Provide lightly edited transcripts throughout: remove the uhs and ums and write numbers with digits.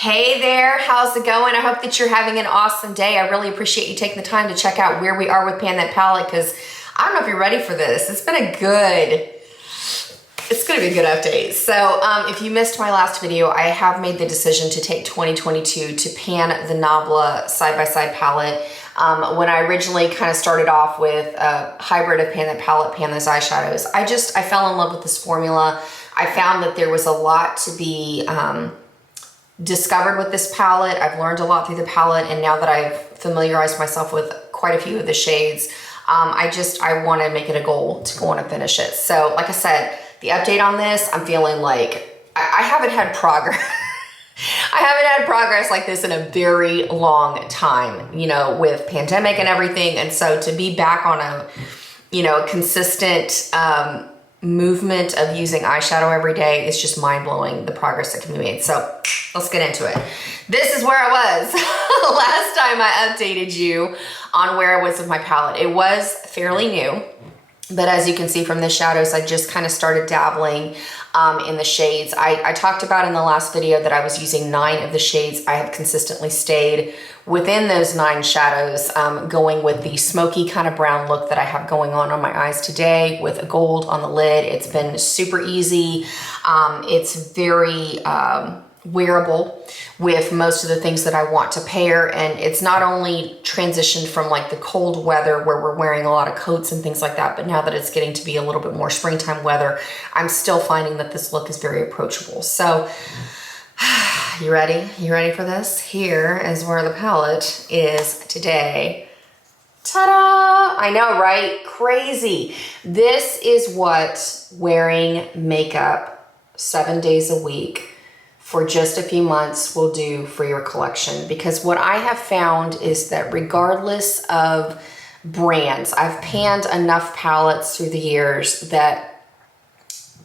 Hey there, how's it going? I hope that you're having an awesome day. I really appreciate you taking the time to check out where we are with Pan That Palette because I don't know if you're ready for this. It's gonna be a good update. So if you missed my last video, I have made the decision to take 2022 to pan the Nabla side-by-side palette. When I originally kind of started off with a hybrid of Pan That Palette, pan those eyeshadows, I fell in love with this formula. I found that there was a lot to be discovered with this palette. I've learned a lot through the palette, and now that I've familiarized myself with quite a few of the shades, I want to make it a goal to go on and finish it. So like I said, the update on this, I'm feeling like I haven't had progress. I haven't had progress like this in a very long time, you know, with pandemic and everything. And so to be back on a consistent movement of using eyeshadow every day is just mind-blowing, the progress that can be made. So let's get into it. This is where I was last time I updated you on where I was with my palette. It was fairly new, but as you can see from the shadows, I just kind of started dabbling in the shades. I talked about in the last video that I was using 9 of the shades. I have consistently stayed within those 9 shadows, going with the smoky kind of brown look that I have going on my eyes today with a gold on the lid. It's been super easy. It's very wearable with most of the things that I want to pair, and it's not only transitioned from like the cold weather where we're wearing a lot of coats and things like that, but now that it's getting to be a little bit more springtime weather, I'm still finding that this look is very approachable. So you ready? You ready for this? Here is where the palette is today. Ta-da! I know, right? Crazy. This is what wearing makeup 7 days a week for just a few months will do for your collection. Because what I have found is that regardless of brands, I've panned enough palettes through the years that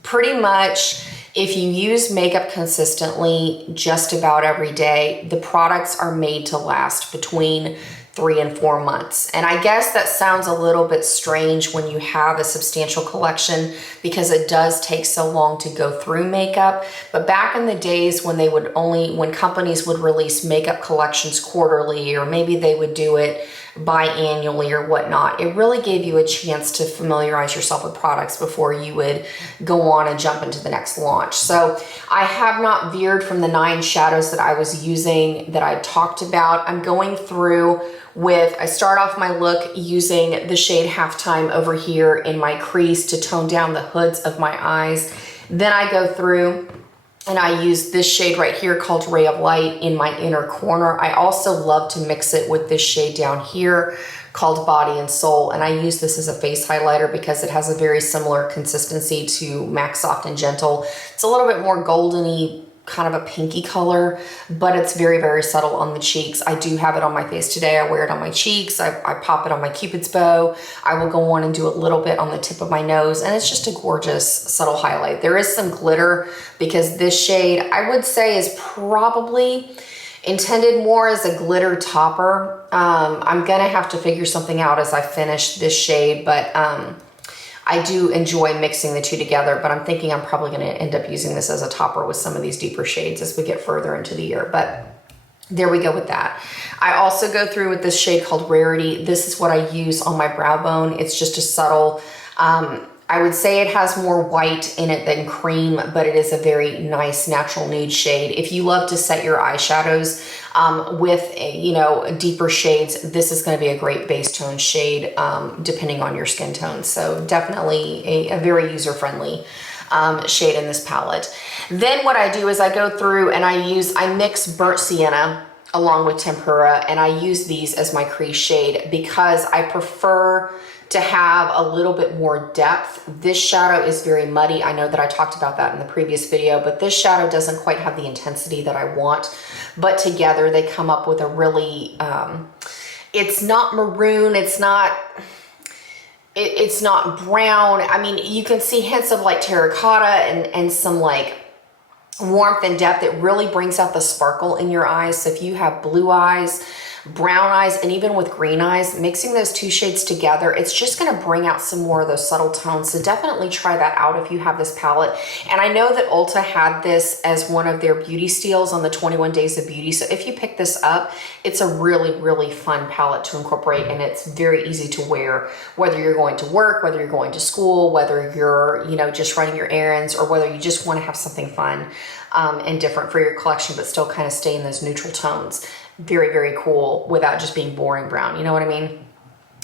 pretty much if you use makeup consistently just about every day, the products are made to last between 3 and 4 months. And I guess that sounds a little bit strange when you have a substantial collection because it does take so long to go through makeup. But back in the days when when companies would release makeup collections quarterly, or maybe they would do it biannually or whatnot, it really gave you a chance to familiarize yourself with products before you would go on and jump into the next launch. So I have not veered from the 9 shadows that I was using that I talked about. I'm going through I start off my look using the shade Halftime over here in my crease to tone down the hoods of my eyes. Then I go through and I use this shade right here called Ray of Light in my inner corner. I also love to mix it with this shade down here called Body and Soul. And I use this as a face highlighter because it has a very similar consistency to MAC Soft and Gentle. It's a little bit more golden-y, kind of a pinky color, but it's very, very subtle on the cheeks. I do have it on my face today. I wear it on my cheeks. I pop it on my Cupid's bow. I will go on and do a little bit on the tip of my nose, and it's just a gorgeous subtle highlight. There is some glitter because this shade, I would say, is probably intended more as a glitter topper. I'm gonna have to figure something out as I finish this shade, but I do enjoy mixing the two together, but I'm thinking I'm probably gonna end up using this as a topper with some of these deeper shades as we get further into the year, but there we go with that. I also go through with this shade called Rarity. This is what I use on my brow bone. It's just a subtle, I would say it has more white in it than cream, but it is a very nice natural nude shade. If you love to set your eyeshadows with deeper shades, this is going to be a great base tone shade depending on your skin tone. So definitely a very user-friendly shade in this palette. Then what I do is I go through and I mix Burnt Sienna along with Tempera, and I use these as my crease shade because I prefer to have a little bit more depth. This shadow is very muddy. I know that I talked about that in the previous video, but this shadow doesn't quite have the intensity that I want, but together they come up with a really, it's not maroon, it's not brown. I mean, you can see hints of like terracotta and some like warmth and depth. It really brings out the sparkle in your eyes. So if you have blue eyes, brown eyes and even with green eyes, mixing those two shades together, it's just gonna bring out some more of those subtle tones. So definitely try that out if you have this palette. And I know that Ulta had this as one of their beauty steals on the 21 Days of Beauty. So if you pick this up, it's a really, really fun palette to incorporate, and it's very easy to wear, whether you're going to work, whether you're going to school, whether you're, you know, just running your errands, or whether you just want to have something fun and different for your collection, but still kind of stay in those neutral tones. Very, very cool without just being boring brown. You know what I mean?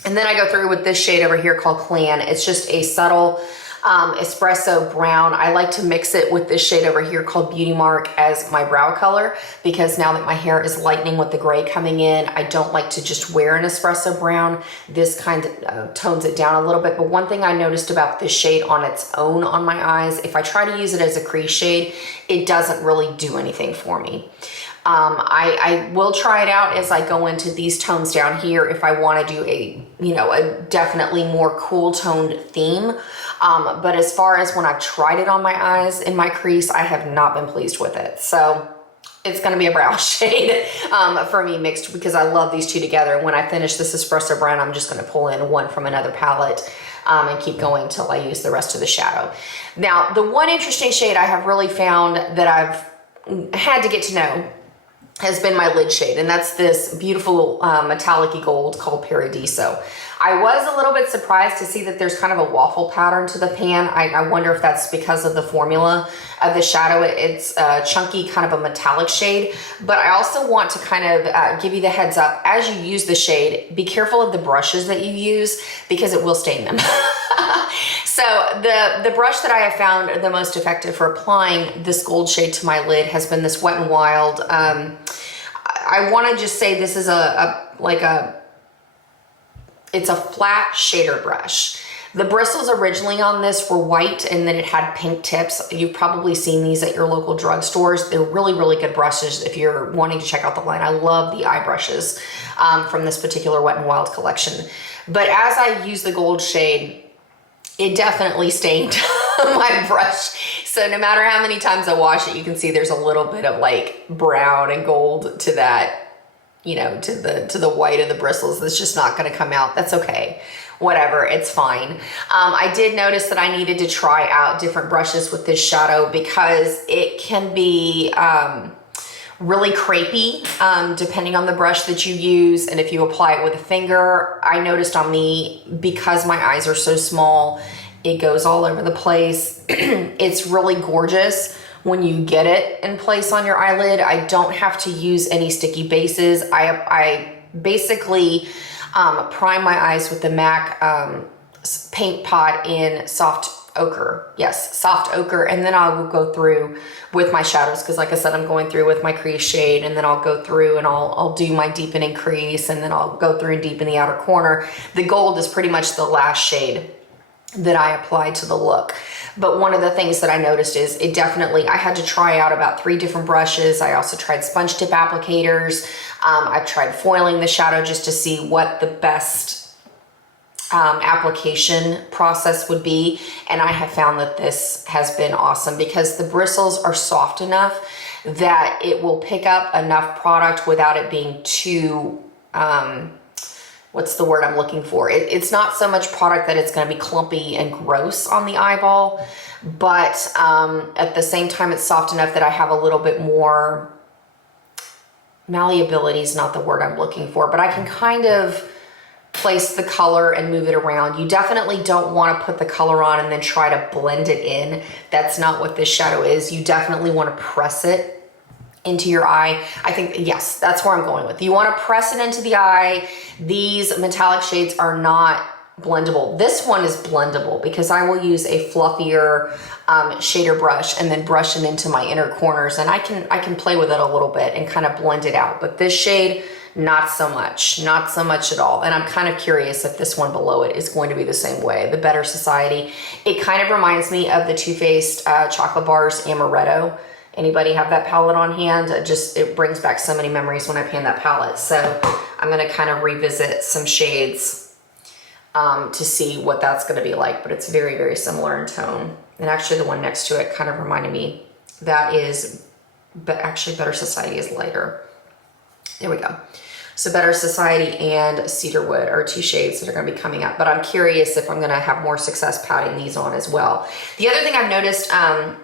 And then I go through with this shade over here called Clan. It's just a subtle espresso brown. I like to mix it with this shade over here called Beauty Mark as my brow color, because now that my hair is lightening with the gray coming in, I don't like to just wear an espresso brown. This kind of tones it down a little bit. But one thing I noticed about this shade on its own on my eyes, if I try to use it as a crease shade, it doesn't really do anything for me. I will try it out as I go into these tones down here if I want to do a, you know, a definitely more cool toned theme. But as far as when I've tried it on my eyes in my crease, I have not been pleased with it. So it's going to be a brow shade for me mixed, because I love these two together. When I finish this espresso brown, I'm just going to pull in one from another palette and keep going till I use the rest of the shadow. Now, the one interesting shade I have really found that I've had to get to know has been my lid shade, and that's this beautiful metallic-y gold called Paradiso. I was a little bit surprised to see that there's kind of a waffle pattern to the pan. I wonder if that's because of the formula of the shadow. It's a chunky, kind of a metallic shade, but I also want to kind of give you the heads up, as you use the shade, be careful of the brushes that you use, because it will stain them. So the brush that I have found the most effective for applying this gold shade to my lid has been this Wet n Wild. I want to just say this is it's a flat shader brush. The bristles originally on this were white, and then it had pink tips. You've probably seen these at your local drugstores. They're really, really good brushes if you're wanting to check out the line. I love the eye brushes from this particular Wet n Wild collection. But as I use the gold shade, it definitely stained my brush. So no matter how many times I wash it, you can see there's a little bit of like brown and gold to that, you know, to the white of the bristles. That's just not going to come out. That's okay. Whatever, it's fine. I did notice that I needed to try out different brushes with this shadow, because it can be really crepey depending on the brush that you use, and if you apply it with a finger. I noticed on me, because my eyes are so small, it goes all over the place. It's really gorgeous when you get it in place on your eyelid. I don't have to use any sticky bases. I basically prime my eyes with the MAC paint pot in soft ochre. Yes, soft ochre. And then I will go through with my shadows, because like I said, I'm going through with my crease shade, and then I'll go through and I'll do my deepening crease, and then I'll go through and deepen the outer corner. The gold is pretty much the last shade that I applied to the look. But one of the things that I noticed is it definitely, I had to try out about 3 different brushes. I also tried sponge tip applicators. I've tried foiling the shadow just to see what the best application process would be. And I have found that this has been awesome, because the bristles are soft enough that it will pick up enough product without it being too, what's the word I'm looking for? It's not so much product that it's going to be clumpy and gross on the eyeball, but at the same time, it's soft enough that I have a little bit more malleability is not the word I'm looking for, but I can kind of place the color and move it around. You definitely don't want to put the color on and then try to blend it in. That's not what this shadow is. You definitely want to press it into your eye. I think, yes, that's where I'm going with. You want to press it into the eye. These metallic shades are not blendable. This one is blendable, because I will use a fluffier shader brush and then brush it into my inner corners, and I can play with it a little bit and kind of blend it out. But this shade, not so much at all. And I'm kind of curious if this one below it is going to be the same way, the Better Society. It kind of reminds me of the Too Faced Chocolate Bars Amaretto. Anybody have that palette on hand? It brings back so many memories when I pan that palette. So I'm gonna kind of revisit some shades to see what that's gonna be like, but it's very, very similar in tone. And actually the one next to it kind of reminded me, that is, but actually Better Society is lighter. There we go. So Better Society and Cedarwood are two shades that are going to be coming up, but I'm curious if I'm going to have more success patting these on as well. The other thing I've noticed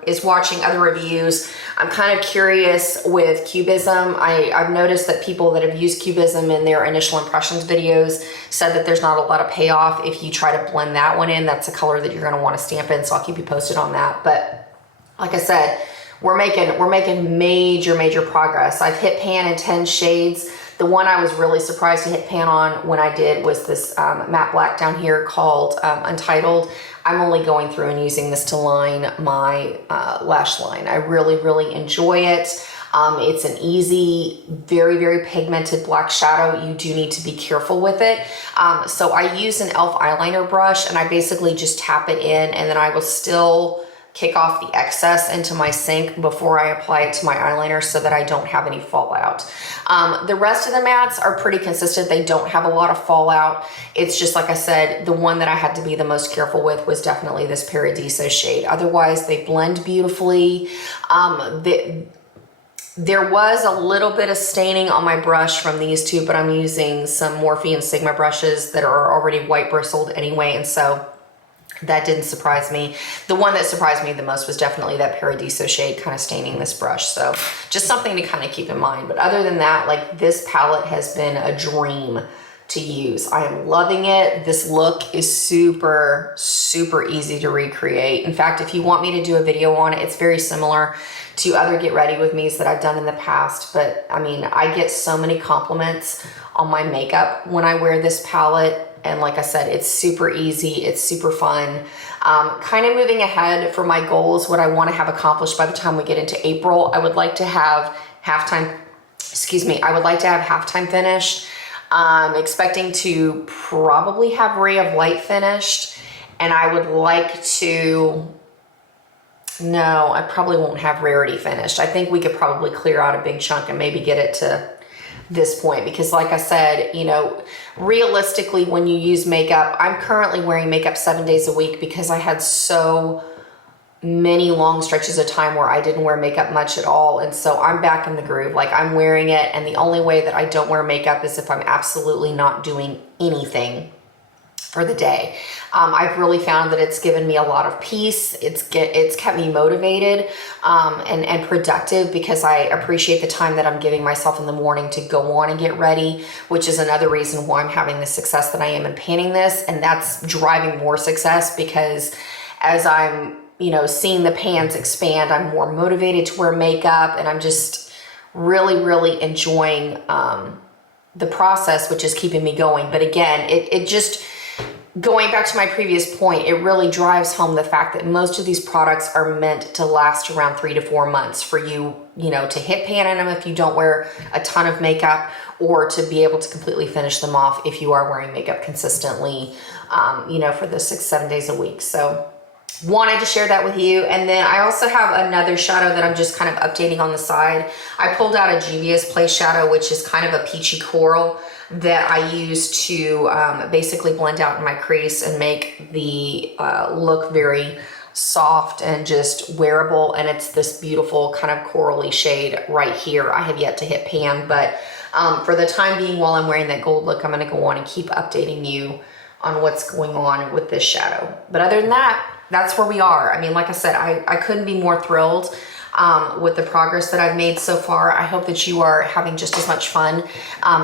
is watching other reviews. I'm kind of curious with Cubism. I've noticed that people that have used Cubism in their initial impressions videos said that there's not a lot of payoff if you try to blend that one in. That's a color that you're going to want to stamp in, so I'll keep you posted on that. But like I said, we're making major progress. I've hit pan in 10 shades. The one I was really surprised to hit pan on when I did was this matte black down here called Untitled. I'm only going through and using this to line my lash line. I really enjoy it. It's an easy, very pigmented black shadow. You do need to be careful with it. So I use an e.l.f. eyeliner brush and I basically just tap it in, and then I will still kick off the excess into my sink before I apply it to my eyeliner so that I don't have any fallout. The rest of the mattes are pretty consistent. They don't have a lot of fallout. It's just, like I said, the one that I had to be the most careful with was definitely this Paradiso shade. Otherwise, they blend beautifully. There was a little bit of staining on my brush from these two, but I'm using some Morphe and Sigma brushes that are already white bristled anyway, and so that didn't surprise me. The one that surprised me the most was definitely that Paradiso shade kind of staining this brush. So just something to kind of keep in mind. But other than that, like, this palette has been a dream to use. I am loving it. This look is super easy to recreate. In fact, if you want me to do a video on it, it's very similar to other get ready with me's that I've done in the past. But I mean, I get so many compliments on my makeup when I wear this palette. And like I said, it's super easy, it's super fun. Kind of moving ahead for my goals, what I want to have accomplished by the time we get into April. I would like to have halftime finished. Expecting to probably have Ray of Light finished. And I would like to, no, I probably won't have Rarity finished. I think we could probably clear out a big chunk and maybe get it to this point, because like I said, you know, realistically, when you use makeup, I'm currently wearing makeup 7 days a week because I had so many long stretches of time where I didn't wear makeup much at all. And so I'm back in the groove. Like, I'm wearing it, and the only way that I don't wear makeup is if I'm absolutely not doing anything for the day. I've really found that it's given me a lot of peace. It's kept me motivated and productive, because I appreciate the time that I'm giving myself in the morning to go on and get ready, which is another reason why I'm having the success that I am in panning this. And that's driving more success, because as I'm, you know, seeing the pans expand, I'm more motivated to wear makeup, and I'm just really enjoying the process, which is keeping me going. But again, it just, going back to my previous point, it really drives home the fact that most of these products are meant to last around 3 to 4 months for you, you know, to hit pan in them if you don't wear a ton of makeup, or to be able to completely finish them off if you are wearing makeup consistently, you know, for the 6-7 days a week. So wanted to share that with you. And then I also have another shadow that I'm just kind of updating on the side. I pulled out a Juvia's Place shadow, which is kind of a peachy coral, that I use to basically blend out in my crease and make the look very soft and just wearable. And it's this beautiful kind of corally shade right here. I have yet to hit pan, but for the time being, while I'm wearing that gold look, I'm going to go on and keep updating you on what's going on with this shadow. But other than that, that's where we are. I mean, like I said, I couldn't be more thrilled with the progress that I've made so far. I hope that you are having just as much fun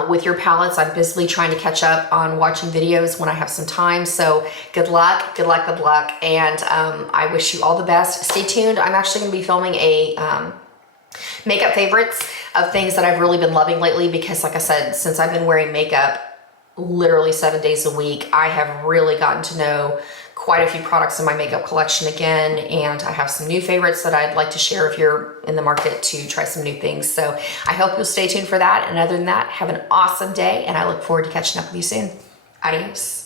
with your palettes. I'm busily trying to catch up on watching videos when I have some time. So good luck. And I wish you all the best. Stay tuned. I'm actually going to be filming a makeup favorites of things that I've really been loving lately, because like I said, since I've been wearing makeup literally 7 days a week, I have really gotten to know quite a few products in my makeup collection again, and I have some new favorites that I'd like to share if you're in the market to try some new things. So I hope you'll stay tuned for that. And other than that, have an awesome day, and I look forward to catching up with you soon. Adios.